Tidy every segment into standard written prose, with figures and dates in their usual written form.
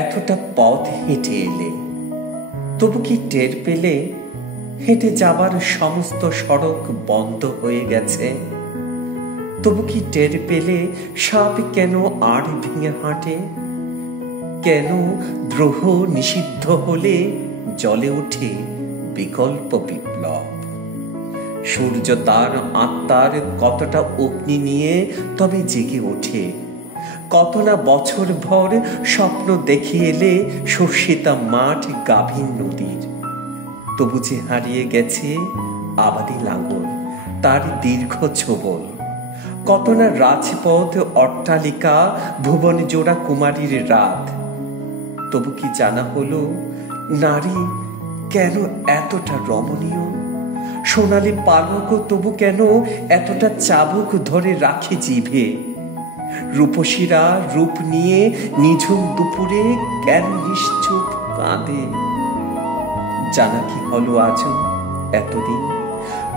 এতটা পথ হেঁটে এলে, তবু কি টের পেলে হেঁটে যাবার সমস্ত সড়ক বন্ধ হয়ে গেছে? তবু কি টের পেলে সাপ কেন আর ভেঙে হাঁটে? কেন দ্রোহ নিষিদ্ধ হলে জ্বলে ওঠে বিকল্প বিপ্লব? সূর্য তার আত্মার কতটা অগ্নি নিয়ে তবে জেগে ওঠে? কত না বছর ভর স্বপ্ন দেখে এলে শস্যিতা মাঠ গাভীর নদীর, তবু যে হারিয়ে গেছে আবাদি লাঙল তার দীর্ঘ ছোবল। কত না রাজপথ অট্টালিকা ভুবন জোড়া কুমারীর রাত, তবু কি জানা হলো নারী কেন এতটা রমণীয়? সোনালি পালক তবু কেন এতটা চাবুক ধরে রাখে জিভে? রূপসীরা রূপ নিয়ে নিঝুম দুপুরে কেন নিশ্চুপ কাঁদে? জানা কি হলো আজও এতদিন?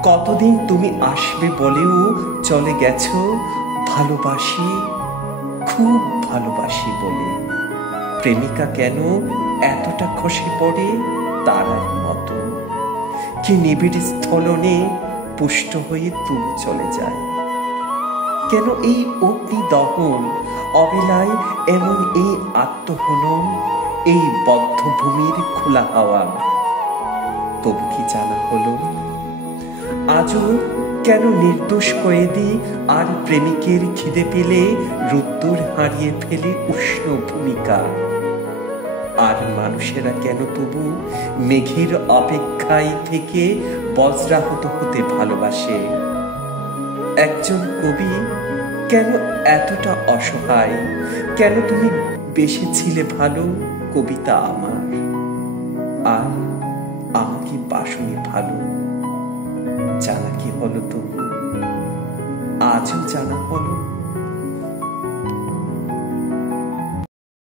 কতদিন তুমি আসবে বলেও চলে গেছো ভালোবাসি, খুব ভালোবাসি বলে। প্রেমিকা কেন এতটা খসে পড়ে তারার মতো? কি নিবিড় স্থলনে পুষ্ট হয়ে তবু চলে যায়? কেন এই অগ্নি দহন অবেলায়, এমন এই আত্মহনন, এই বদ্ধভূমির খোলা হাওয়া? তবু কি জানা হলো আজও কেন নির্দোষ কয়েদি আর প্রেমিকের খিদে পেলে রোদ্দুর হারিয়ে ফেলে উষ্ণ ভূমিকা? আর মানুষেরা কেন তবু মেঘের অপেক্ষায় থেকে বজ্রাহত হতে ভালোবাসে? একজন কবি কেন এতটা অসহায়? কেন তুমি বেসেছিলে ভালো কবিতা আমার, আর আমাকে বাসনি ভালো? জানা কি হলো তবু আজও জানা হলো?